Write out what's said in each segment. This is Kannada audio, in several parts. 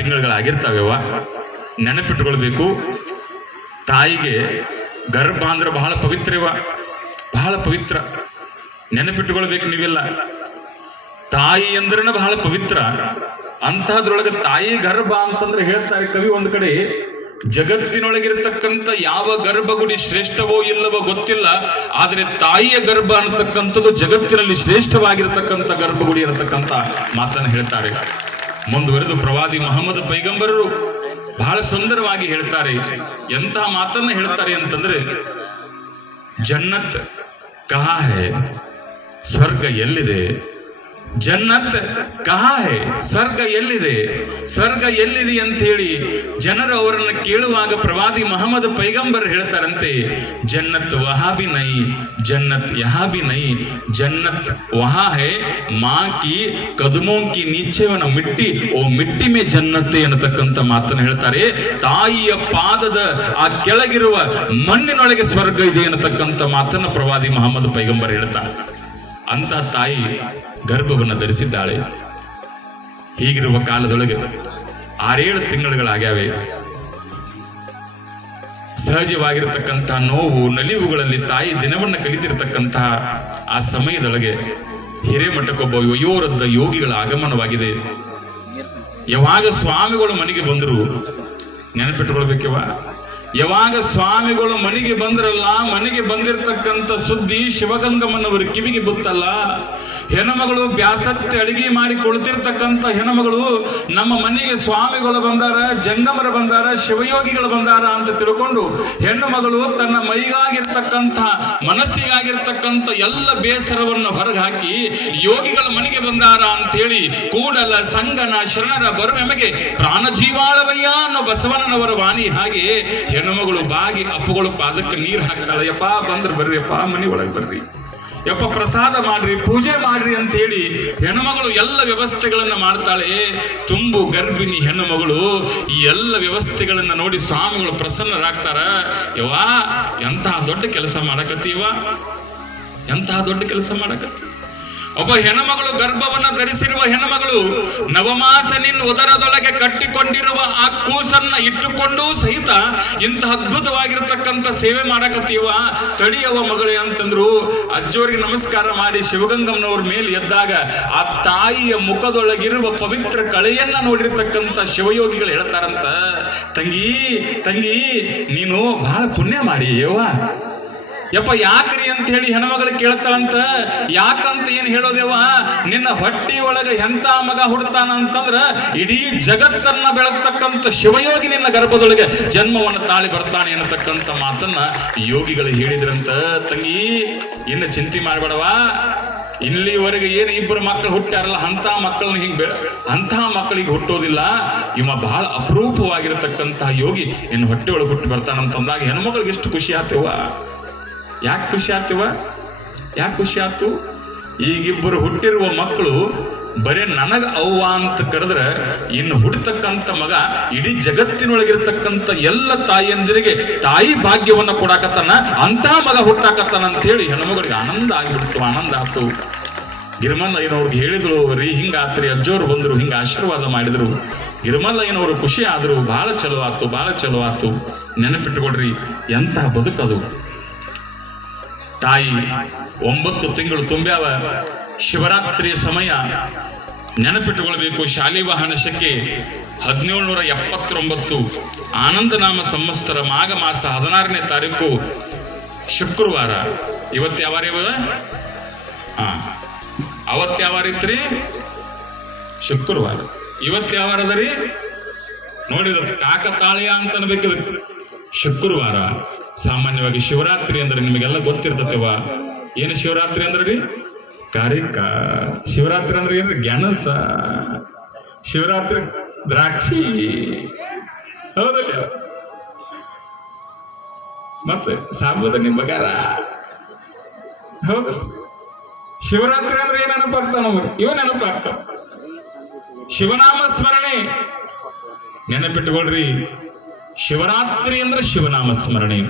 ತಿಂಗಳುಗಳಾಗಿರ್ತಾವೆವ. ನೆನಪಿಟ್ಟುಕೊಳ್ಬೇಕು, ತಾಯಿಗೆ ಗರ್ಭ ಅಂದ್ರೆ ಬಹಳ ಪವಿತ್ರವ, ಬಹಳ ಪವಿತ್ರ. ನೆನಪಿಟ್ಟುಕೊಳ್ಬೇಕು ನೀವೆಲ್ಲ. ತಾಯಿ ಅಂದ್ರನ ಬಹಳ ಪವಿತ್ರ. ಅಂತಹದ್ರೊಳಗೆ ತಾಯಿ ಗರ್ಭ ಅಂತಂದ್ರೆ ಹೇಳ್ತಾರೆ ಕವಿ ಒಂದು ಕಡೆ, ಜಗತ್ತಿನೊಳಗಿರತಕ್ಕಂಥ ಯಾವ ಗರ್ಭಗುಡಿ ಶ್ರೇಷ್ಠವೋ ಇಲ್ಲವೋ ಗೊತ್ತಿಲ್ಲ, ಆದರೆ ತಾಯಿಯ ಗರ್ಭ ಅನ್ನತಕ್ಕಂಥದ್ದು ಜಗತ್ತಿನಲ್ಲಿ ಶ್ರೇಷ್ಠವಾಗಿರತಕ್ಕಂಥ ಗರ್ಭಗುಡಿ ಅನ್ನತಕ್ಕಂಥ ಮಾತನ್ನು ಹೇಳ್ತಾರೆ. ಮುಂದುವರೆದು ಪ್ರವಾದಿ ಮೊಹಮ್ಮದ್ ಪೈಗಂಬರರು ಬಹಳ ಸುಂದರವಾಗಿ ಹೇಳ್ತಾರೆ. ಎಂತಹ ಮಾತನ್ನ ಹೇಳ್ತಾರೆ ಅಂತಂದ್ರೆ, ಜನ್ನತ್ ಕಹಾ ಹೈ, ಸ್ವರ್ಗ ಎಲ್ಲಿದೆ? ಜನ್ನತ್ ಕಹಾ ಹೈ, ಸ್ವರ್ಗ ಎಲ್ಲಿದೆ? ಸ್ವರ್ಗ ಎಲ್ಲಿದೆ ಅಂತ ಹೇಳಿ ಜನರು ಅವರನ್ನು ಕೇಳುವಾಗ ಪ್ರವಾದಿ ಮೊಹಮ್ಮದ್ ಪೈಗಂಬರ್ ಹೇಳ್ತಾರಂತೆ, ಜನ್ನತ್ ವಹಾ ಬಿ ನೈ, ಜನ್ನತ್ ಯಹಾ ಬಿ ನೈ, ಜನ್ನತ್ ವಹಾ ಹೈ ಮಾ ಕಿ ಕದಮೋ ಕಿ ನೀಚೆವನ ಮಿಟ್ಟಿ, ಓ ಮಿಟ್ಟಿ ಮೇ ಜನ್ನತ್ತೆ ಅನ್ನತಕ್ಕಂಥ ಮಾತನ್ನು ಹೇಳ್ತಾರೆ. ತಾಯಿಯ ಪಾದದ ಆ ಕೆಳಗಿರುವ ಮಣ್ಣಿನೊಳಗೆ ಸ್ವರ್ಗ ಇದೆ ಅನ್ನತಕ್ಕಂಥ ಮಾತನ್ನು ಪ್ರವಾದಿ ಮೊಹಮ್ಮದ್ ಪೈಗಂಬರ್ ಹೇಳ್ತಾರೆ. ಅಂತ ತಾಯಿ ಗರ್ಭವನ್ನು ಧರಿಸಿದ್ದಾಳೆ. ಹೀಗಿರುವ ಕಾಲದೊಳಗೆ 6-7 ತಿಂಗಳುಗಳಾಗ್ಯಾವೆ. ಸಹಜವಾಗಿರತಕ್ಕಂತಹ ನೋವು ನಲಿವುಗಳಲ್ಲಿ ತಾಯಿ ದಿನವನ್ನು ಕಲಿತಿರತಕ್ಕಂತಹ ಆ ಸಮಯದೊಳಗೆ ಹಿರೇಮಠಕ್ಕೊಬ್ಬ ವಯೋವೃದ್ಧ ಯೋಗಿಗಳ ಆಗಮನವಾಗಿದೆ. ಯಾವಾಗ ಸ್ವಾಮಿಗಳು ಮನೆಗೆ ಬಂದರು, ನೆನಪಿಟ್ಟುಕೊಳ್ಬೇಕವ, ಯಾವಾಗ ಸ್ವಾಮಿಗಳು ಮನೆಗೆ ಬಂದ್ರಲ್ಲ, ಮನೆಗೆ ಬಂದಿರತಕ್ಕಂಥ ಸುದ್ದಿ ಶಿವಗಂಗಮ್ಮನವರ ಕಿವಿಗೆ ಗೊತ್ತಲ್ಲ. ಹೆಣ್ಣುಮಗಳು ಬ್ಯಾಸತ್ತೆ ಅಡಿಗೆ ಮಾಡಿ ಕೊಳ್ತಿರ್ತಕ್ಕಂಥ ಹೆಣ್ಣುಮಗಳು ನಮ್ಮ ಮನೆಗೆ ಸ್ವಾಮಿಗಳು ಬಂದಾರ, ಜಂಗಮರು ಬಂದಾರ, ಶಿವಯೋಗಿಗಳು ಬಂದಾರ ಅಂತ ತಿಳ್ಕೊಂಡು ಹೆಣ್ಣು ಮಗಳು ತನ್ನ ಮೈಗಾಗಿರ್ತಕ್ಕಂಥ ಮನಸ್ಸಿಗಾಗಿರ್ತಕ್ಕಂಥ ಎಲ್ಲ ಬೇಸರವನ್ನು ಹೊರಗೆ ಹಾಕಿ ಯೋಗಿಗಳ ಮನೆಗೆ ಬಂದಾರ ಅಂತ ಹೇಳಿ ಕೂಡಲ ಸಂಗನ ಶರಣರ ಬರುವೆಮಗೆ ಪ್ರಾಣ ಜೀವಾಳವಯ್ಯ ಅನ್ನೋ ಬಸವಣ್ಣನವರ ವಾಣಿ ಹಾಗೆ ಹೆಣ್ಣುಮಗಳು ಬಾಗಿ ಅಪ್ಪಗಳು ಪಾದಕ್ಕೆ ನೀರು ಹಾಕ್ತಾಳೆ. ಯಪ್ಪ ಬಂದ್ರು ಬರ್ರಿಯಪ್ಪ, ಮನೆ ಒಳಗೆ ಬರ್ರಿ, ಯಪ್ಪ ಪ್ರಸಾದ ಮಾಡ್ರಿ, ಪೂಜೆ ಮಾಡ್ರಿ ಅಂತ ಹೇಳಿ ಹೆಣ್ಣುಮಗಳು ಎಲ್ಲ ವ್ಯವಸ್ಥೆಗಳನ್ನ ಮಾಡ್ತಾಳೆ. ತುಂಬು ಗರ್ಭಿಣಿ ಹೆಣ್ಣುಮಗಳು ಈ ಎಲ್ಲ ವ್ಯವಸ್ಥೆಗಳನ್ನ ನೋಡಿ ಸ್ವಾಮಿಗಳು ಪ್ರಸನ್ನರಾಗ್ತಾರ. ಯವ್ವಾ ಎಂತಹ ದೊಡ್ಡ ಕೆಲಸ ಮಾಡಕತ್ತೀವ, ಎಂತಹ ದೊಡ್ಡ ಕೆಲಸ ಮಾಡಕತ್ತಿ. ಒಬ್ಬ ಹೆಣ್ಣುಮಗಳು ಗರ್ಭವನ್ನ ಧರಿಸಿರುವ ಹೆಣ್ಣುಮಗಳು ನವಮಾಸ ನಿನ್ನ ಉದರದೊಳಗೆ ಕಟ್ಟಿಕೊಂಡಿರುವ ಆ ಕೂಸನ್ನ ಇಟ್ಟುಕೊಂಡು ಸಹಿತ ಇಂಥ ಅದ್ಭುತವಾಗಿರತಕ್ಕಂಥ ಸೇವೆ ಮಾಡಕತ್ತೀವ, ತಡಿಯವ ಮಗಳೇ ಅಂತಂದ್ರು. ಅಜ್ಜೋರಿಗೆ ನಮಸ್ಕಾರ ಮಾಡಿ ಶಿವಗಂಗಮ್ಮನವ್ರ ಮೇಲೆ ಎದ್ದಾಗ ಆ ತಾಯಿಯ ಮುಖದೊಳಗಿರುವ ಪವಿತ್ರ ಕಳೆಯನ್ನ ನೋಡಿರ್ತಕ್ಕಂಥ ಶಿವಯೋಗಿಗಳು ಹೇಳ್ತಾರಂತ, ತಂಗಿ ತಂಗಿ ನೀನು ಬಹಳ ಪುಣ್ಯ ಮಾಡಿ ಯವ್ವ. ಯಪ್ಪ ಯಾಕ್ರಿ ಅಂತ ಹೇಳಿ ಹೆಣ್ಮಗಳು ಕೇಳ್ತಾಳಂತ. ಯಾಕಂತ ಏನ್ ಹೇಳೋದೇವ, ನಿನ್ನ ಹೊಟ್ಟಿ ಒಳಗೆ ಎಂತ ಮಗ ಹುಡ್ತಾನಂತಂದ್ರ ಇಡೀ ಜಗತ್ತನ್ನ ಬೆಳಗ್ತಕ್ಕಂಥ ಶಿವಯೋಗಿ ನಿನ್ನ ಗರ್ಭದೊಳಗೆ ಜನ್ಮವನ್ನು ತಾಳಿ ಬರ್ತಾನೆ ಅನ್ನತಕ್ಕಂಥ ಮಾತನ್ನ ಯೋಗಿಗಳು ಹೇಳಿದ್ರಂತ. ತಂಗಿ ಇನ್ನು ಚಿಂತೆ ಮಾಡಬೇಡವಾ, ಇಲ್ಲಿವರೆಗೆ ಏನು 2 ಮಕ್ಕಳು ಹುಟ್ಟಾರಲ್ಲ ಅಂತ ಮಕ್ಕಳನ್ನ ಅಂಥ ಮಕ್ಕಳಿಗೆ ಹುಟ್ಟೋದಿಲ್ಲ. ಇವ ಬಹಳ ಅಪರೂಪವಾಗಿರತಕ್ಕಂತಹ ಯೋಗಿ ಇನ್ನು ಹೊಟ್ಟೆ ಒಳಗೆ ಹುಟ್ಟಿ ಬರ್ತಾನಂತಂದಾಗ ಹೆಣ್ಮಗಳಿಗೆ ಎಷ್ಟು ಖುಷಿ ಆತೇವ. ಯಾಕೆ ಖುಷಿ ಆಗ್ತೀವ, ಯಾಕೆ ಖುಷಿ ಆಯ್ತು? ಈಗಿಬ್ಬರು ಹುಟ್ಟಿರುವ ಮಕ್ಕಳು ಬರೇ ನನಗ ಅವ್ವ ಅಂತ ಕರೆದ್ರೆ ಇನ್ನು ಹುಟ್ಟತಕ್ಕಂಥ ಮಗ ಇಡೀ ಜಗತ್ತಿನೊಳಗಿರ್ತಕ್ಕಂಥ ಎಲ್ಲ ತಾಯಿಯಂದಿರಿಗೆ ತಾಯಿ ಭಾಗ್ಯವನ್ನ ಕೊಡಾಕತ್ತಾನ, ಅಂತಹ ಮಗ ಹುಟ್ಟಾಕತ್ತಾನ ಅಂತ ಹೇಳಿ ಹೆಣ್ಮಗಳಿಗೆ ಆನಂದ ಆಗಿಬಿಡ್ತು, ಆನಂದ ಆಯ್ತು. ಗಿರಿಮಲ್ಲಯ್ಯನವ್ರಿಗೆ ಹೇಳಿದ್ರು, ರೀ ಹಿಂಗಾತ್ರಿ, ಅಜ್ಜೋರು ಬಂದ್ರು, ಹಿಂಗ ಆಶೀರ್ವಾದ ಮಾಡಿದ್ರು. ಗಿರಿಮಲ್ಲಯ್ಯನವರು ಖುಷಿ ಆದ್ರು, ಬಹಳ ಚಲೋ ಆಯ್ತು, ಬಹಳ ಚಲೋ ಆಯ್ತು. ನೆನಪಿಟ್ಟುಕೊಡ್ರಿ ಎಂತಹ ಬದುಕದು. ತಾಯಿ 9 ತಿಂಗಳು ತುಂಬ್ಯಾವ. ಶಿವರಾತ್ರಿಯ ಸಮಯ ನೆನಪಿಟ್ಟುಕೊಳ್ಬೇಕು. ಶಾಲಿವಾಹನ ಶಕೆ 1779 ಆನಂದನಾಮ ಸಂವತ್ಸರ ಮಾಘ ಮಾಸ 16ನೇ ತಾರೀಕು ಶುಕ್ರವಾರ. ಇವತ್ತು ಯಾವಾರ ಇವ? ಅವತ್ತು ಯಾವಾರ ಇತ್ರಿ? ಶುಕ್ರವಾರ. ಇವತ್ತು ಯಾವಾರ ಅದರಿ ನೋಡಿದ ಕಾಕತಾಳೀಯ ಅಂತ ಅನ್ಬೇಕು. ಶುಕ್ರವಾರ. ಸಾಮಾನ್ಯವಾಗಿ ಶಿವರಾತ್ರಿ ಅಂದ್ರೆ ನಿಮಗೆಲ್ಲ ಗೊತ್ತಿರ್ತತೆವ. ಏನು ಶಿವರಾತ್ರಿ ಅಂದ್ರೆ ರೀ? ಕಾರಿಕ. ಶಿವರಾತ್ರಿ ಅಂದ್ರೆ ಏನ್ರಿ? ಜ್ಞಾನಸ. ಶಿವರಾತ್ರಿ ದ್ರಾಕ್ಷಿ, ಹೌದಲ್ಲ? ಮತ್ತೆ ಸಾಬೂದನಿ ಬಗಾರ, ಹೌದಲ್ಲ? ಶಿವರಾತ್ರಿ ಅಂದ್ರೆ ಏನ್ ನೆನಪಾಗ್ತಾವ ನಮಗೆ? ಇವ ನೆನಪಾಗ್ತಾವ. ಶಿವನಾಮ ಸ್ಮರಣೆ ನೆನಪಿಟ್ಟುಕೊಳ್ರಿ. ಶಿವರಾತ್ರಿ ಅಂದ್ರೆ ಶಿವನಾಮ ಸ್ಮರಣೆ.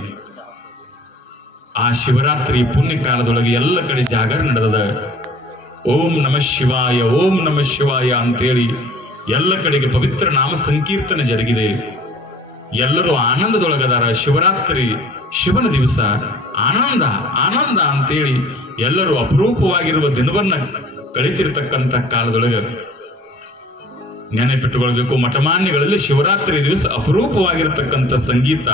ಆ ಶಿವರಾತ್ರಿ ಪುಣ್ಯ ಕಾಲದೊಳಗೆ ಎಲ್ಲ ಕಡೆ ಜಾಗರ ನಡೆದದ. ಓಂ ನಮಃ ಶಿವಾಯ, ಓಂ ನಮಃ ಶಿವಾಯ ಅಂತೇಳಿ ಎಲ್ಲ ಕಡೆಗೆ ಪವಿತ್ರ ನಾಮ ಸಂಕೀರ್ತನೆ ಜರುಗಿದೆ. ಎಲ್ಲರೂ ಆನಂದದೊಳಗದಾರ. ಶಿವರಾತ್ರಿ ಶಿವನ ದಿವಸ ಆನಂದ ಆನಂದ ಅಂತೇಳಿ ಎಲ್ಲರೂ ಅಪರೂಪವಾಗಿರುವ ದಿನವನ್ನ ಕಳಿತಿರ್ತಕ್ಕಂಥ ಕಾಲದೊಳಗೆ ನೆನಪಿಟ್ಟುಕೊಳ್ಬೇಕು. ಮಠಮಾನ್ಯಗಳಲ್ಲಿ ಶಿವರಾತ್ರಿ ದಿವಸ ಅಪರೂಪವಾಗಿರತಕ್ಕಂಥ ಸಂಗೀತ,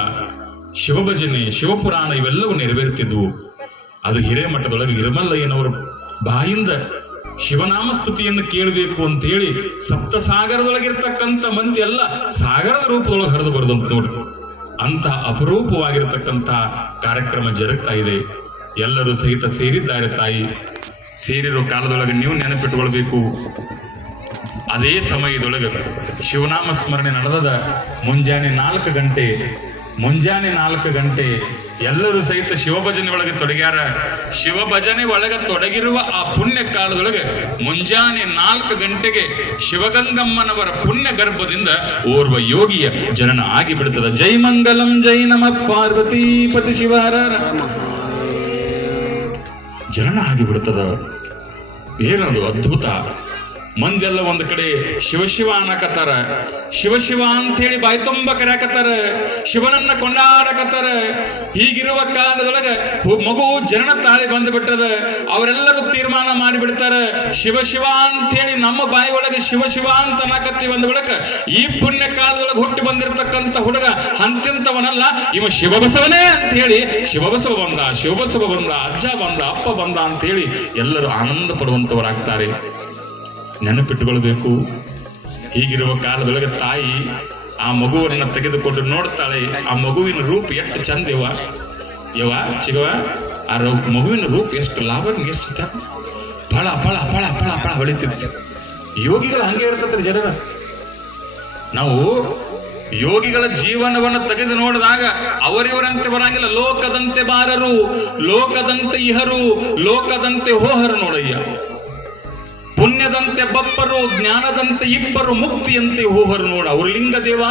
ಶಿವಭಜನೆ, ಶಿವಪುರಾಣ ಇವೆಲ್ಲವೂ ನೆರವೇರುತ್ತಿದ್ವು. ಅದು ಹಿರೇಮಠದೊಳಗೆ ಹಿರಮಲ್ಲಯ್ಯನವರ ಬಾಯಿಂದ ಶಿವನಾಮ ಸ್ತುತಿಯನ್ನು ಕೇಳಬೇಕು ಅಂತೇಳಿ ಸಪ್ತ ಸಾಗರದೊಳಗಿರ್ತಕ್ಕಂಥ ಮಂದಿ ಎಲ್ಲ ಸಾಗರದ ರೂಪದೊಳಗೆ ಹರಿದು ಬರೆದಂತ ನೋಡಿ. ಅಂತ ಅಪರೂಪವಾಗಿರತಕ್ಕಂಥ ಕಾರ್ಯಕ್ರಮ ಜರುಗ್ತಾ ಇದೆ. ಎಲ್ಲರೂ ಸಹಿತ ಸೇರಿದ್ದಾರೆ. ತಾಯಿ ಸೇರಿರೋ ಕಾಲದೊಳಗೆ ನೀವು ನೆನಪಿಟ್ಟುಕೊಳ್ಬೇಕು. ಅದೇ ಸಮಯದೊಳಗೆ ಶಿವನಾಮ ಸ್ಮರಣೆ ನಡೆದ ಮುಂಜಾನೆ 4 ಗಂಟೆ ಎಲ್ಲರೂ ಸಹಿತ ಶಿವಭಜನೆ ಒಳಗೆ ತೊಡಗ್ಯಾರ. ಶಿವಭಜನೆ ಒಳಗೆ ತೊಡಗಿರುವ ಆ ಪುಣ್ಯ ಕಾಲದೊಳಗೆ ಮುಂಜಾನೆ 4 ಗಂಟೆಗೆ ಶಿವಗಂಗಮ್ಮನವರ ಪುಣ್ಯ ಗರ್ಭದಿಂದ ಓರ್ವ ಯೋಗಿಯ ಜನನ ಆಗಿಬಿಡುತ್ತದೆ. ಜೈ ಮಂಗಲಂ ಜೈ ನಮ ಪಾರ್ವತಿ ಪತಿ ಶಿವಹರ ಜನನ ಆಗಿಬಿಡುತ್ತದ. ಏನದು ಅದ್ಭುತ! ಮಂದೆಲ್ಲ ಒಂದು ಕಡೆ ಶಿವಶಿವ ಅನ್ನಕತ್ತಾರ, ಶಿವಶಿವ ಅಂತೇಳಿ ಬಾಯಿ ತುಂಬ ಕರೆಯಕತ್ತಾರ, ಶಿವನನ್ನ ಕೊಂಡಾಡಕತ್ತಾರ. ಹೀಗಿರುವ ಕಾಲದೊಳಗೆ ಮಗು ಜನನ ತಾಳಿ ಬಂದುಬಿಟ್ಟದ. ಅವರೆಲ್ಲರೂ ತೀರ್ಮಾನ ಮಾಡಿಬಿಡ್ತಾರ, ಶಿವಶಿವ ಅಂತೇಳಿ ನಮ್ಮ ಬಾಯಿ ಒಳಗೆ ಶಿವಶಿವ ಅಂತ ಅನ್ನಕತ್ತೀವಿ ಅಂದ ಬಳಿಕ ಈ ಪುಣ್ಯ ಕಾಲದೊಳಗೆ ಹುಟ್ಟಿ ಬಂದಿರತಕ್ಕಂಥ ಹುಡುಗ ಅಂತಿಂತವನಲ್ಲ, ಇವ ಶಿವಬಸವನೇ ಅಂತ ಹೇಳಿ ಶಿವಬಸವ ಬಂದ, ಅಜ್ಜ ಬಂದ, ಅಪ್ಪ ಬಂದ ಅಂತ ಹೇಳಿ ಎಲ್ಲರೂ ಆನಂದ ಪಡುವಂತವರಾಗ್ತಾರೆ. ನೆನಪಿಟ್ಟುಕೊಳ್ಬೇಕು. ಹೀಗಿರುವ ಕಾಲದೊಳಗೆ ತಾಯಿ ಆ ಮಗುವನ್ನು ತೆಗೆದುಕೊಂಡು ನೋಡ್ತಾಳೆ. ಆ ಮಗುವಿನ ರೂಪ ಎಷ್ಟು ಚಂದ ಚಿಗವ ಆ ಮಗುವಿನ ರೂಪ ಎಷ್ಟು ಲಾವಣ್ಯ, ಎಷ್ಟು ಫಳ ಫಳ ಫಳ ಫಳ ಫಳ ಹೊಳಿತಿರ್ತೀವಿ. ಯೋಗಿಗಳು ಹಂಗೆ ಇರ್ತತ್ರಿ ಜನರ. ನಾವು ಯೋಗಿಗಳ ಜೀವನವನ್ನು ತೆಗೆದು ನೋಡಿದಾಗ ಅವರಿವರಂತೆ ಬರಂಗಿಲ್ಲ. ಲೋಕದಂತೆ ಬಾರರು, ಲೋಕದಂತೆ ಇಹರು, ಲೋಕದಂತೆ ಹೋಹರು. ನೋಡಯ್ಯ, ಪುಣ್ಯದಂತೆ ಬಪ್ಪರು, ಜ್ಞಾನದಂತೆ ಇಬ್ಬರು, ಮುಕ್ತಿಯಂತೆ ಹೋಹರು. ನೋಡ, ಅವರು ಲಿಂಗದೇವ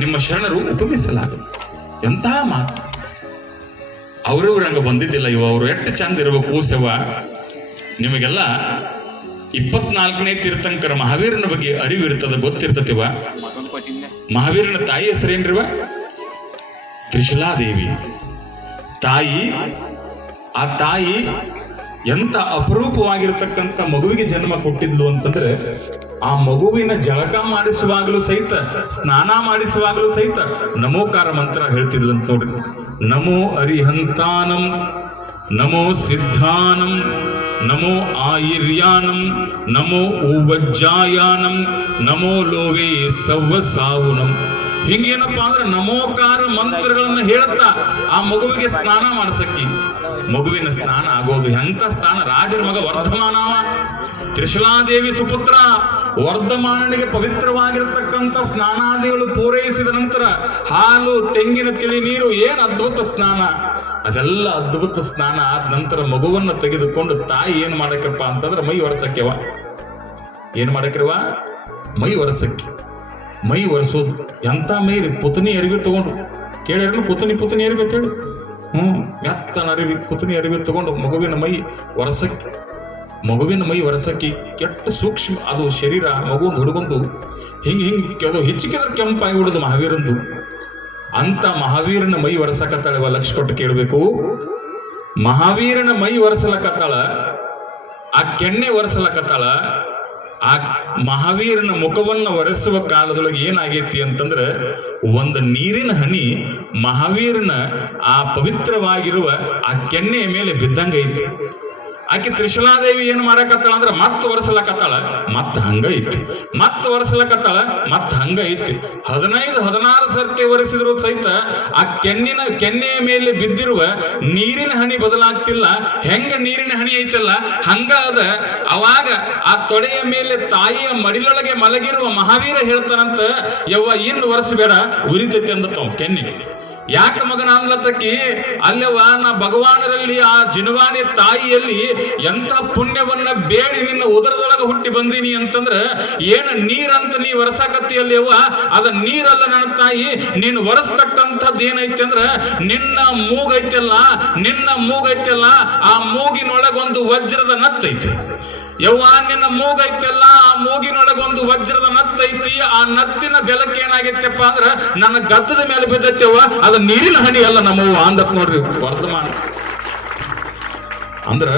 ನಿಮ್ಮ ಶರಣರು ಉಪಮಿಸಲಾಗದು. ಎಂತಹ ಮಾತು! ಅವರವ್ರಂಗ ಬಂದಿದ್ದಿಲ್ಲ ಅವರು ಎಷ್ಟು ಚಂದ ಇರಬೇಕು. ಕೂಸವ ನಿಮಗೆಲ್ಲ 24ನೇ ತೀರ್ಥಂಕರ ಮಹಾವೀರನ ಬಗ್ಗೆ ಅರಿವು ಇರ್ತದ, ಗೊತ್ತಿರ್ತತಿವ. ಮಹಾವೀರನ ತಾಯಿ ಹೆಸರೇನ್ರಿವ? ತ್ರಿಶೂಲಾದೇವಿ ತಾಯಿ. ಆ ತಾಯಿ ಎಂತ ಅಪರೂಪವಾಗಿರ್ತಕ್ಕಂಥ ಮಗುವಿಗೆ ಜನ್ಮ ಕೊಟ್ಟಿದ್ಲು ಅಂತಂದ್ರೆ, ಆ ಮಗುವಿನ ಜಳಕ ಮಾಡಿಸುವಾಗಲೂ ಸಹಿತ, ಸ್ನಾನ ಮಾಡಿಸುವಾಗಲೂ ಸಹಿತ ನಮೋಕಾರ ಮಂತ್ರ ಹೇಳ್ತಿದ್ಲು ಅಂತ ನೋಡ್ರಿ. ನಮೋ ಅರಿಹಂತಾನಂ, ನಮೋ ಸಿದ್ಧಾನಂ, ನಮೋ ಆಯಿರ್ಯಾನಂ, ನಮೋ ಊವಜ್ಜಾಯಾನಂ, ನಮೋ ಲೋವೇ ಸವ್ವಸಾವುನಂ. ಹಿಂಗೇನಪ್ಪ ಅಂದ್ರೆ ನಮೋಕಾರ ಮಂತ್ರಗಳನ್ನ ಹೇಳುತ್ತಾ ಆ ಮಗುವಿಗೆ ಸ್ನಾನ ಮಾಡಿಸಕ್ಕಿ. ಮಗುವಿನ ಸ್ನಾನ ಆಗೋದು ಎಂತ ಸ್ನಾನ! ರಾಜರ ಮಗ ವರ್ಧಮಾನವ, ತ್ರಿಶೂಲಾದೇವಿ ಸುಪುತ್ರ ವರ್ಧಮಾನನಿಗೆ ಪವಿತ್ರವಾಗಿರತಕ್ಕಂಥ ಸ್ನಾನಾದಿಗಳು ಪೂರೈಸಿದ ನಂತರ ಹಾಲು, ತೆಂಗಿನ ತಿಳಿ ನೀರು, ಏನ್ ಅದ್ಭುತ ಸ್ನಾನ! ಅದೆಲ್ಲ ಅದ್ಭುತ ಸ್ನಾನ ಆದ ನಂತರ ಮಗುವನ್ನು ತೆಗೆದುಕೊಂಡು ತಾಯಿ ಏನ್ ಮಾಡಕ್ಕಪ್ಪ ಅಂತಂದ್ರೆ ಮೈ ಒರೆಸಕ್ಕೆವ. ಏನ್ ಮಾಡಕ್ರವ? ಮೈ ಒರೆಸಕ್ಕೆ. ಮೈ ಒರೆಸೋದು ಎಂತ ಮೈ ರೀ! ಪುತನಿ ಅರಿವಿ ತಗೊಂಡು ಕೇಳಿರನು, ಪುತನಿ ಅರಿವಿ ಅಂತ ಹೇಳಿ, ಮೆತ್ತನ ಅರಿವಿ, ಪುತನಿ ಅರಿವಿ ತಗೊಂಡು ಮಗುವಿನ ಮೈ ಒರೆಸಕ್ಕಿ. ಕೆಟ್ಟ ಸೂಕ್ಷ್ಮ ಅದು ಶರೀರ, ಮಗುವಂದು ಹುಡುಗಂದು ಹಿಂಗೆ ಅದು ಹೆಚ್ಚಿಗೆದ್ರೆ ಕೆಂಪಾಗಿ ಬಿಡುದು ಮಹಾವೀರಂದು. ಅಂತ ಮಹಾವೀರನ ಮೈ ಒರೆಸಕತ್ತಾಳವ. ಲಕ್ಷ ಕೊಟ್ಟು ಕೇಳಬೇಕು. ಮಹಾವೀರನ ಮೈ ಒರೆಸಲಕತ್ತಾಳ, ಆ ಕೆನ್ನೆ ಒರೆಸಲಕತ್ತಾಳ. ಆ ಮಹಾವೀರನ ಮುಖವನ್ನು ಒರೆಸುವ ಕಾಲದೊಳಗೆ ಏನಾಗೈತಿ ಅಂತಂದ್ರೆ, ಒಂದು ನೀರಿನ ಹನಿ ಮಹಾವೀರನ ಆ ಪವಿತ್ರವಾಗಿರುವ ಆ ಕೆನ್ನೆಯ ಮೇಲೆ ಬಿದ್ದಂಗೈತಿ. ಆಕೆ ತ್ರಿಶೂಲಾದೇವಿ ಏನು ಮಾಡಕತ್ತಾಳ ಅಂದ್ರೆ ಮತ್ತೆ ಒರೆಸಲಕತ್ತಾಳ, ಮತ್ತೆ ಹಂಗ ಐತಿ, ಮತ್ತೆ ಒರೆಸಲಕತ್ತಾಳ, ಮತ್ತೆ ಹಂಗ ಐತಿ. 15-16 ಸರ್ತಿ ಒರೆಸಿದ್ರು ಸಹಿತ ಆ ಕೆನ್ನೆಯ ಮೇಲೆ ಬಿದ್ದಿರುವ ನೀರಿನ ಹನಿ ಬದಲಾಗ್ತಿಲ್ಲ. ಹೆಂಗ ನೀರಿನ ಹನಿ ಐತಲ್ಲ ಹಂಗ ಅದ. ಅವಾಗ ಆ ತೊಡೆಯ ಮೇಲೆ ತಾಯಿಯ ಮಡಿಲೊಳಗೆ ಮಲಗಿರುವ ಮಹಾವೀರ ಹೇಳ್ತಾನಂತ, ಯವ್ವ ಇನ್ನು ಒರೆಸಬೇಡ, ಉರಿತೈತಿ ಅಂದತ್ತ ಕೆನ್ನೆ. ಯಾಕ ಮಗನ ಅನ್ಲತ್ತಕ್ಕಿ? ಅಲ್ಲವ ನಾ ಭಗವಾನರಲ್ಲಿ ಆ ಜಿನವಾನಿ ತಾಯಿಯಲ್ಲಿ ಎಂತ ಪುಣ್ಯವನ್ನ ಬೇಡಿ ನಿನ್ನ ಉದರದೊಳಗೆ ಹುಟ್ಟಿ ಬಂದೀನಿ ಅಂತಂದ್ರ ಏನ ನೀರಂತ ನೀ ಒರೆಸಾಕತ್ತಿ ಅವ ಅದ ನೀರಲ್ಲ ನನ್ನ ತಾಯಿ. ನೀನು ಒರೆಸ್ತಕ್ಕಂಥದ್ದು ಏನೈತಿ ಅಂದ್ರ ನಿನ್ನ ಮೂಗೈತಲ್ಲ, ಆ ಮೂಗಿನೊಳಗೊಂದು ವಜ್ರದ ನತ್ತೈತಿ. ಯವ್ವ ನಿನ್ನ ಮೂಗೈತೆಲ್ಲ, ಆ ಮೂಗಿನೊಳಗೊಂದು ವಜ್ರದ ನತ್ತೈತಿ. ಆ ನತ್ತಿನ ಬೆಲಕ್ಕೆ ಏನಾಗೈತಪ್ಪ ಅಂದ್ರ ನನ್ನ ಗದ್ದದ ಮೇಲೆ ಬಿದ್ದೈತೆವ್ವ, ಅದು ನೀರಿನ ಹನಿ ಅಲ್ಲ ನಮ್ಮವ್ವ ಅಂದತ್ ನೋಡ್ರಿ ವರ್ಧಮಾನ. ಅಂದ್ರ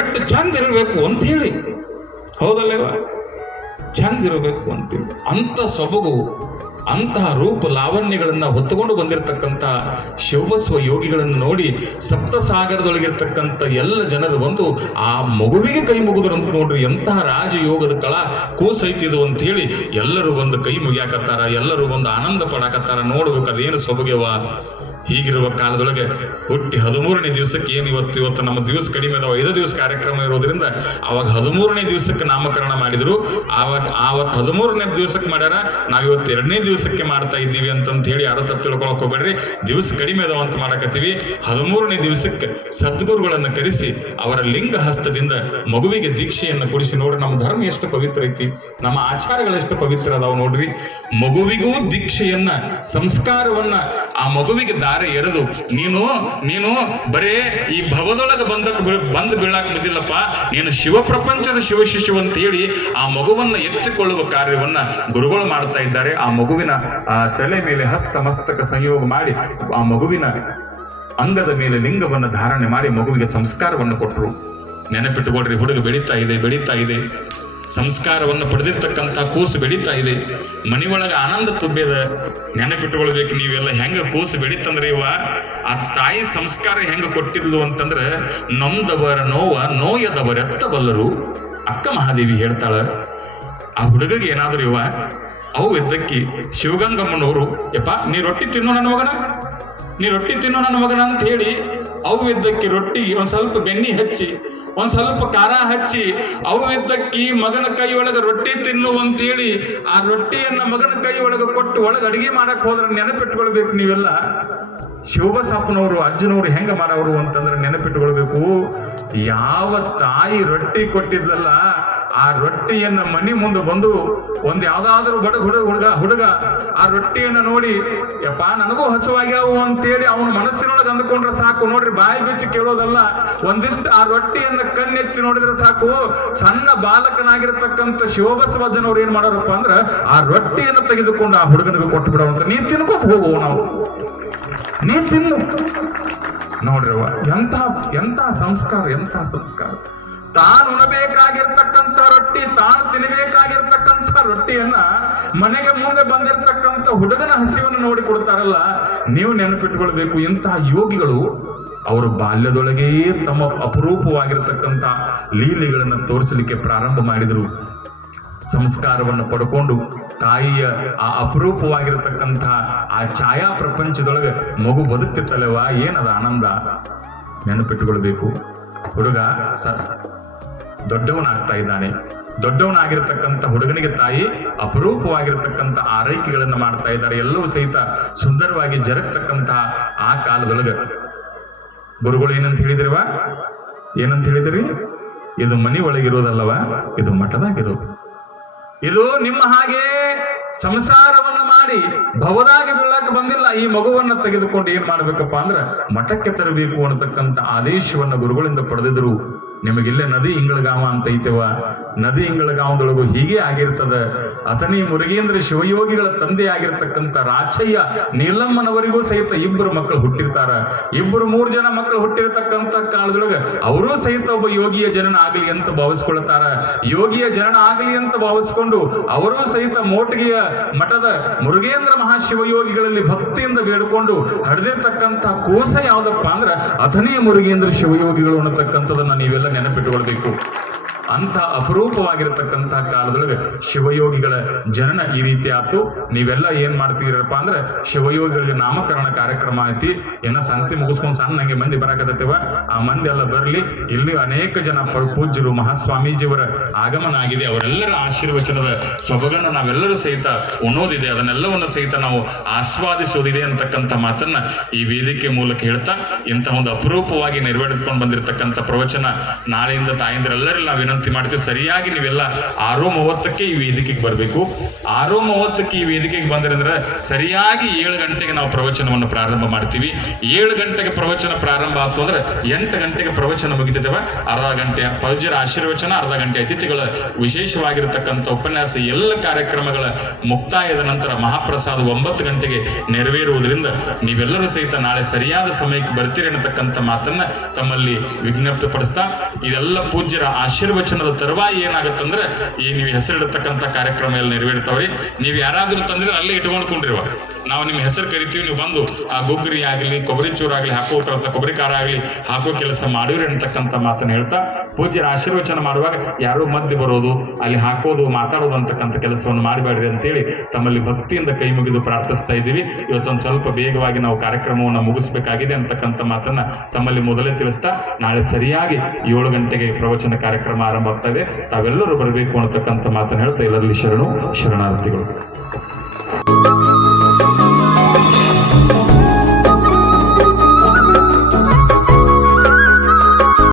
ಎಷ್ಟು ಚಂದ ಇರಬೇಕು ಅಂತ ಹೇಳಿ, ಹೌದಲ್ಲವ? ಚಂದ ಇರಬೇಕು ಅಂತೇಳಿ ಅಂತ ಸೊಬಗು, ಅಂತಹ ರೂಪ ಲಾವಣ್ಯಗಳನ್ನ ಹೊತ್ತುಕೊಂಡು ಬಂದಿರತಕ್ಕಂಥ ಶಿವಬಸವ ಯೋಗಿಗಳನ್ನು ನೋಡಿ ಸಪ್ತಸಾಗರದೊಳಗಿರ್ತಕ್ಕಂಥ ಎಲ್ಲ ಜನರು ಬಂದು ಆ ಮಗುವಿಗೆ ಕೈ ಮುಗಿದ್ರಂತ ನೋಡ್ರಿ. ಎಂತಹ ರಾಜಯೋಗದ ಕಳಾ ಕೂಸೈತಿದು ಅಂತ ಹೇಳಿ ಎಲ್ಲರೂ ಬಂದು ಕೈ ಮುಗಿಯಾಕತ್ತಾರ, ಎಲ್ಲರೂ ಬಂದು ಆನಂದ ಪಡಾಕತ್ತಾರ. ನೋಡ್ಬೇಕು ಅದೇನು ಸೊಬಗ್ಯವ. ಹೀಗಿರುವ ಕಾಲದೊಳಗೆ ಹುಟ್ಟಿ 13ನೇ ದಿವಸಕ್ಕೆ ಏನು ಇವತ್ತು ನಮ್ಮ ದಿವಸ ಕಡಿಮೆ ಅದಾವ, 5 ದಿವಸ ಕಾರ್ಯಕ್ರಮ ಇರೋದ್ರಿಂದ ಅವಾಗ 13ನೇ ದಿವಸಕ್ಕೆ ನಾಮಕರಣ ಮಾಡಿದ್ರು. ಆವತ್ತು 13ನೇ ದಿವಸಕ್ಕೆ ಮಾಡ್ಯಾರ, ನಾವಿವತ್ತು 2ನೇ ದಿವಸಕ್ಕೆ ಮಾಡ್ತಾ ಇದ್ದೀವಿ ಅಂತಂತ ಹೇಳಿ ಯಾರೋ ತಪ್ಪು ತಿಳ್ಕೊಳಕ್ ಹೋಗ್ಬೇಡ್ರಿ. ದಿವಸ ಕಡಿಮೆ ಅದಾವ ಅಂತ ಮಾಡಕತ್ತೀವಿ. 13ನೇ ದಿವಸಕ್ಕೆ ಸದ್ಗುರುಗಳನ್ನು ಕರೆಸಿ ಅವರ ಲಿಂಗ ಹಸ್ತದಿಂದ ಮಗುವಿಗೆ ದೀಕ್ಷೆಯನ್ನು ಕೊಡಿಸಿ. ನೋಡ್ರಿ ನಮ್ಮ ಧರ್ಮ ಎಷ್ಟು ಪವಿತ್ರ ಐತಿ, ನಮ್ಮ ಆಚಾರಗಳು ಎಷ್ಟು ಪವಿತ್ರ ಅದಾವ ನೋಡ್ರಿ. ಮಗುವಿಗೂ ದೀಕ್ಷೆಯನ್ನ, ಸಂಸ್ಕಾರವನ್ನ ಆ ಮಗುವಿಗೆ ಎರೆದು ನೀನು ಬರೇ ಈ ಭವದೊಳಗೆ ಬಂದು ಬೀಳಾಕ್ ಬಿದ್ದಿಲ್ಲಪ್ಪ, ನೀನು ಶಿವ ಪ್ರಪಂಚದ ಶಿವಶಿಶು ಅಂತ ಹೇಳಿ ಆ ಮಗುವನ್ನ ಎತ್ತಿಕೊಳ್ಳುವ ಕಾರ್ಯವನ್ನ ಗುರುಗಳು ಮಾಡ್ತಾ ಇದ್ದಾರೆ. ಆ ಮಗುವಿನ ತಲೆ ಮೇಲೆ ಹಸ್ತ ಮಸ್ತಕ ಸಂಯೋಗ ಮಾಡಿ ಆ ಮಗುವಿನ ಅಂಗದ ಮೇಲೆ ಲಿಂಗವನ್ನು ಧಾರಣೆ ಮಾಡಿ ಮಗುವಿಗೆ ಸಂಸ್ಕಾರವನ್ನು ಕೊಟ್ಟರು. ನೆನಪಿಟ್ಟುಕೊಡ್ರಿ, ಹುಡುಗ ಬೆಳೀತಾ ಇದೆ, ಸಂಸ್ಕಾರವನ್ನು ಪಡೆದಿರ್ತಕ್ಕಂಥ ಕೂಸು ಬೆಳೀತಾ ಇದೆ, ಮನೆಯೊಳಗೆ ಆನಂದ ತುಂಬಿದ. ನೆನಪಿಟ್ಟುಕೊಳ್ಬೇಕು ನೀವೆಲ್ಲ, ಹೆಂಗ ಕೂಸು ಬೆಳೀತಂದ್ರೆ ಇವ ಆ ತಾಯಿ ಸಂಸ್ಕಾರ ಹೆಂಗ ಕೊಟ್ಟಿದ್ಲು ಅಂತಂದ್ರೆ, ನೊಂದವರ ನೋಯದವರೆತ್ತಬಲ್ಲರು. ಅಕ್ಕ ಮಹಾದೇವಿ ಹೇಳ್ತಾಳ, ಆ ಹುಡುಗಗೆ ಏನಾದ್ರು ಇವ ಅವು ಎದ್ದಕ್ಕಿ ಶಿವಗಂಗಮ್ಮನವರು, ಯಪ್ಪ ನೀ ರೊಟ್ಟಿ ತಿನ್ನೋ ನನ್ನ ಮಗನ ಅಂತ ಹೇಳಿ ಅವು ಎದ್ದಕ್ಕಿ ರೊಟ್ಟಿ ಒಂದ್ ಸ್ವಲ್ಪ ಬೆಣ್ಣಿ ಹಚ್ಚಿ, ಒಂದ್ ಸ್ವಲ್ಪ ಖಾರ ಹಚ್ಚಿ, ಅವು ಇದ್ದಕ್ಕಿ ಮಗನ ಕೈ ಒಳಗೆ ರೊಟ್ಟಿ ತಿನ್ನು ಅಂತೇಳಿ ಆ ರೊಟ್ಟಿಯನ್ನ ಮಗನ ಕೈ ಒಳಗೆ ಕೊಟ್ಟು ಒಳಗೆ ಅಡಿಗೆ ಮಾಡಕ್ ಹೋದ್ರೆ ನೆನಪಿಟ್ಕೊಳ್ಬೇಕು ನೀವೆಲ್ಲ. ಶಿವಬಸಪ್ಪನವರು ಅಜ್ಜನವರು ಹೆಂಗ ಮಾಡವರು ಅಂತಂದ್ರೆ ನೆನಪಿಟ್ಕೊಳ್ಬೇಕು. ಯಾವ ತಾಯಿ ರೊಟ್ಟಿ ಕೊಟ್ಟಿದ್ಲಲ್ಲ, ಆ ರೊಟ್ಟಿಯನ್ನ ಮನಿ ಮುಂದೆ ಬಂದು ಯಾವ್ದಾದ್ರು ಬಡ ಹುಡುಗ ಆ ರೊಟ್ಟಿಯನ್ನ ನೋಡಿ, ಯಪ್ಪ ನನಗೂ ಹಸುವಾಗ್ಯಾವು ಅಂತೇಳಿ ಅವನ ಮನಸ್ಸಿನೊಳಗೆ ಅಂದ್ಕೊಂಡ್ರೆ ಸಾಕು. ನೋಡ್ರಿ, ಬಾಯಿ ಬಿಚ್ಚಿ ಕೇಳೋದಲ್ಲ, ಒಂದಿಷ್ಟು ಆ ರೊಟ್ಟಿಯನ್ನ ಕಣ್ಣೆತ್ತಿ ನೋಡಿದ್ರೆ ಸಾಕು. ಸಣ್ಣ ಬಾಲಕನಾಗಿರ್ತಕ್ಕಂಥ ಶಿವಬಸವಜ್ಜನವ್ರು ಏನ್ ಮಾಡೋರಪ್ಪ ಅಂದ್ರ ಆ ರೊಟ್ಟಿಯನ್ನು ತೆಗೆದುಕೊಂಡು ಆ ಹುಡುಗನಿಗೆ ಕೊಟ್ಟು ಬಿಡೋವಂತ, ನೀನ್ ತಿನ್ಕೊಂಡು ಹೋಗುವ, ನಾವು ನೀ ತಿನ್ನು. ನೋಡ್ರಿ ಎಂತ ಸಂಸ್ಕಾರ. ತಾನು ಉಣಬೇಕಾಗಿರ್ತಕ್ಕಂಥ ರೊಟ್ಟಿ, ತಾನು ತಿನ್ನಬೇಕಾಗಿರ್ತಕ್ಕಂಥ ರೊಟ್ಟಿಯನ್ನ ಮನೆಗೆ ಮುಂದೆ ಬಂದಿರತಕ್ಕಂಥ ಹುಡುಗನ ಹಸಿವನ್ನು ನೋಡಿ ಕೊಡ್ತಾರಲ್ಲ. ನೀವು ನೆನಪಿಟ್ಕೊಳ್ಬೇಕು, ಇಂತಹ ಯೋಗಿಗಳು ಅವರು ಬಾಲ್ಯದೊಳಗೇ ತಮ್ಮ ಅಪರೂಪವಾಗಿರ್ತಕ್ಕಂಥ ಲೀಲೆಗಳನ್ನು ತೋರಿಸಲಿಕ್ಕೆ ಪ್ರಾರಂಭ ಮಾಡಿದರು. ಸಂಸ್ಕಾರವನ್ನು ಪಡ್ಕೊಂಡು ತಾಯಿಯ ಆ ಅಪರೂಪವಾಗಿರತಕ್ಕಂತಹ ಆ ಛಾಯಾ ಪ್ರಪಂಚದೊಳಗೆ ಮಗು ಬದುಕ್ತಿತ್ತಲ್ಲವ, ಏನದ ಆನಂದ. ನೆನಪಿಟ್ಟುಕೊಳ್ಬೇಕು. ಹುಡುಗ ದೊಡ್ಡವನಾಗ್ತಾ ಇದ್ದಾನೆ. ದೊಡ್ಡವನಾಗಿರ್ತಕ್ಕಂಥ ಹುಡುಗನಿಗೆ ತಾಯಿ ಅಪರೂಪವಾಗಿರ್ತಕ್ಕಂಥ ಆರೈಕೆಗಳನ್ನು ಮಾಡ್ತಾ ಇದ್ದಾರೆ. ಎಲ್ಲವೂ ಸಹಿತ ಸುಂದರವಾಗಿ ಜರುಗತಕ್ಕಂತಹ ಆ ಕಾಲದೊಳಗೆ ಗುರುಗಳು ಏನಂತ ಹೇಳಿದ್ರಿ? ಇದು ಮನೆ ಒಳಗಿರೋದಲ್ಲವ, ಇದು ಮಠದಾಗಿರೋದು. ಇದು ನಿಮ್ಮ ಹಾಗೆ ಸಂಸಾರವನ್ನ ಮಾಡಿ ಭವದಾಗಿ ಬೀಳಕ್ಕೆ ಬಂದಿಲ್ಲ. ಈ ಮಗುವನ್ನ ತೆಗೆದುಕೊಂಡು ಏನ್ ಮಾಡ್ಬೇಕಪ್ಪ ಅಂದ್ರೆ ಮಠಕ್ಕೆ ತರಬೇಕು ಅನ್ನತಕ್ಕಂಥ ಆದೇಶವನ್ನ ಗುರುಗಳಿಂದ ಪಡೆದಿದ್ರು. ನಿಮಗಿಲ್ಲೇ ನದಿ ಇಂಗಳಗಾವ ಅಂತ ಐತೆವ, ನದಿ ಇಂಗಳಗಾವದೊಳಗು ಹೀಗೆ ಆಗಿರ್ತದ. ಅಥಣಿ ಮುರುಗೇಂದ್ರ ಶಿವಯೋಗಿಗಳ ತಂದೆ ಆಗಿರ್ತಕ್ಕಂಥ ರಾಚಯ್ಯ ನೀಲಮ್ಮನವರಿಗೂ ಸಹಿತ 2 ಮಕ್ಕಳು ಹುಟ್ಟಿರ್ತಾರ. 2-3 ಜನ ಮಕ್ಕಳು ಹುಟ್ಟಿರ್ತಕ್ಕಂಥ ಕಾಲದೊಳಗೆ ಅವರೂ ಸಹಿತ ಒಬ್ಬ ಯೋಗಿಯ ಜನನ ಆಗಲಿ ಅಂತ ಭಾವಿಸ್ಕೊಳ್ತಾರ. ಯೋಗಿಯ ಜನನ ಆಗಲಿ ಅಂತ ಭಾವಿಸ್ಕೊಂಡು ಅವರೂ ಸಹಿತ ಮೋಟಗಿಯ ಮಠದ ಮುರುಗೇಂದ್ರ ಮಹಾಶಿವಯೋಗಿಗಳಲ್ಲಿ ಭಕ್ತಿಯಿಂದ ಬೇಡಿಕೊಂಡು ಹಡೆದಿರ್ತಕ್ಕಂಥ ಕೋಸ ಯಾವ್ದಪ್ಪ ಅಂದ್ರ ಅಥಣಿಯ ಮುರುಗೇಂದ್ರ ಶಿವಯೋಗಿಗಳು ಅನ್ನತಕ್ಕಂಥದನ್ನ ನೀವೆಲ್ಲ ನೆನಪಿಟ್ಟುಕೊಳ್ಬೇಕು. ಅಂತ ಅಪರೂಪವಾಗಿರತಕ್ಕಂತಹ ಕಾಲದೊಳಗೆ ಶಿವಯೋಗಿಗಳ ಜನನ ಈ ರೀತಿ ಆಯ್ತು. ನೀವೆಲ್ಲ ಏನ್ ಮಾಡ್ತೀರಪ್ಪ ಅಂದ್ರೆ ಶಿವಯೋಗಿಗಳಿಗೆ ನಾಮಕರಣ ಕಾರ್ಯಕ್ರಮ ಐತಿ. ಏನ ಸಂತಿ ಮುಗಿಸ್ಕೊಂಡು ಸಣ್ಣ ನಂಗೆ ಮಂದಿ ಬರಾಕತ್ತೇವ, ಆ ಮಂದಿ ಎಲ್ಲ ಬರ್ಲಿ. ಇಲ್ಲಿ ಅನೇಕ ಜನ ಪೂಜ್ಯರು ಮಹಾಸ್ವಾಮೀಜಿಯವರ ಆಗಮನ ಆಗಿದೆ. ಅವರೆಲ್ಲರ ಆಶೀರ್ವಚನದ ಸೊಬಗನ್ನು ನಾವೆಲ್ಲರೂ ಸಹಿತ ಉಣ್ಣೋದಿದೆ. ಅದನ್ನೆಲ್ಲವನ್ನು ಸಹಿತ ನಾವು ಆಸ್ವಾದಿಸೋದಿದೆ ಅಂತಕ್ಕಂಥ ಮಾತನ್ನ ಈ ವೇದಿಕೆ ಮೂಲಕ ಹೇಳ್ತಾ, ಇಂತಹ ಒಂದು ಅಪರೂಪವಾಗಿ ನೆರವೇರಿಕೊಂಡು ಬಂದಿರತಕ್ಕಂಥ ಪ್ರವಚನ ನಾಳೆಯಿಂದ ತಾಯಂದಿರೆಲ್ಲರೆಲ್ಲ ವಿನಂತಿ ಮಾಡ್ತೀವಿ. ಸರಿಯಾಗಿ ನೀವೆಲ್ಲ 6:30ಕ್ಕೆ ಈ ವೇದಿಕೆಗೆ ಬರಬೇಕು. 6:30ಕ್ಕೆ ಈ ವೇದಿಕೆಗೆ ಬಂದ್ರೆ ಸರಿಯಾಗಿ 7 ಗಂಟೆಗೆ ನಾವು ಪ್ರವಚನವನ್ನು ಪ್ರಾರಂಭ ಮಾಡ್ತೀವಿ. 7 ಗಂಟೆಗೆ ಪ್ರವಚನ ಪ್ರಾರಂಭ ಆಯ್ತು ಅಂದ್ರೆ 8 ಗಂಟೆಗೆ ಪ್ರವಚನ ಮುಗಿತೇವೆ. ಅರ್ಧ ಗಂಟೆ ಪೂಜ್ಯರ ಆಶೀರ್ವಚನ, ಅರ್ಧ ಗಂಟೆ ಅತಿಥಿಗಳ ವಿಶೇಷವಾಗಿರತಕ್ಕಂಥ ಉಪನ್ಯಾಸ, ಎಲ್ಲ ಕಾರ್ಯಕ್ರಮಗಳ ಮುಕ್ತಾಯದ ನಂತರ ಮಹಾಪ್ರಸಾದ 9 ಗಂಟೆಗೆ ನೆರವೇರುವುದರಿಂದ ನೀವೆಲ್ಲರೂ ಸಹಿತ ನಾಳೆ ಸರಿಯಾದ ಸಮಯಕ್ಕೆ ಬರ್ತೀರಿ ಅನ್ನತಕ್ಕಂಥ ಮಾತನ್ನ ತಮ್ಮಲ್ಲಿ ವಿಜ್ಞಪ್ತಿ ಪಡಿಸ್ತಾ, ಇದೆಲ್ಲ ಪೂಜ್ಯರ ಆಶೀರ್ವಚನದ ತರುವಾಯ ಏನಾಗತ್ತಂದ್ರೆ ಈ ನೀವು ಹೆಸರಿಡತಕ್ಕಂಥ ಕಾರ್ಯಕ್ರಮ ಎಲ್ಲ ನೆರವೇರ್ತಾವ್ರಿ. ನೀವು ಯಾರಾದ್ರೂ ತಂದಿದ್ರೆ ಅಲ್ಲೇ ಇಟ್ಕೊಂಡ್ಕೊಂಡಿರುವ ನಾವು ನಿಮ್ಮ ಹೆಸರು ಕರಿತೀವಿ. ನೀವು ಬಂದು ಆ ಗುಗ್ರಿ ಆಗಲಿ, ಕೊಬ್ಬರಿ ಚೂರಾಗಲಿ ಹಾಕೋ ಕೆಲಸ, ಕೊಬ್ಬರಿ ಖಾರ ಆಗಲಿ ಹಾಕೋ ಕೆಲಸ ಮಾಡಿವ್ರಿ ಅಂತಕ್ಕಂಥ ಮಾತನ್ನು ಹೇಳ್ತಾ, ಪೂಜ್ಯರ ಆಶೀರ್ವಚನ ಮಾಡುವಾಗ ಯಾರು ಮಧ್ಯೆ ಬರೋದು, ಅಲ್ಲಿ ಹಾಕೋದು, ಮಾತಾಡೋದು ಅಂತಕ್ಕಂಥ ಕೆಲಸವನ್ನು ಮಾಡಬೇಡ್ರಿ ಅಂತೇಳಿ ತಮ್ಮಲ್ಲಿ ಭಕ್ತಿಯಿಂದ ಕೈ ಮುಗಿದು ಪ್ರಾರ್ಥಿಸ್ತಾ ಇದ್ದೀವಿ. ಇವತ್ತೊಂದು ಸ್ವಲ್ಪ ಬೇಗವಾಗಿ ನಾವು ಕಾರ್ಯಕ್ರಮವನ್ನು ಮುಗಿಸ್ಬೇಕಾಗಿದೆ ಅಂತಕ್ಕಂಥ ಮಾತನ್ನ ತಮ್ಮಲ್ಲಿ ಮೊದಲೇ ತಿಳಿಸ್ತಾ, ನಾಳೆ ಸರಿಯಾಗಿ 7 ಗಂಟೆಗೆ ಪ್ರವಚನ ಕಾರ್ಯಕ್ರಮ ಆರಂಭ ಆಗ್ತಾ ಇದೆ. ತಾವೆಲ್ಲರೂ ಬರಬೇಕು ಅನ್ನತಕ್ಕಂಥ ಮಾತನ್ನು ಹೇಳ್ತಾ ಎಲ್ಲರಲ್ಲಿ ಶರಣಾರ್ಥಿಗಳು.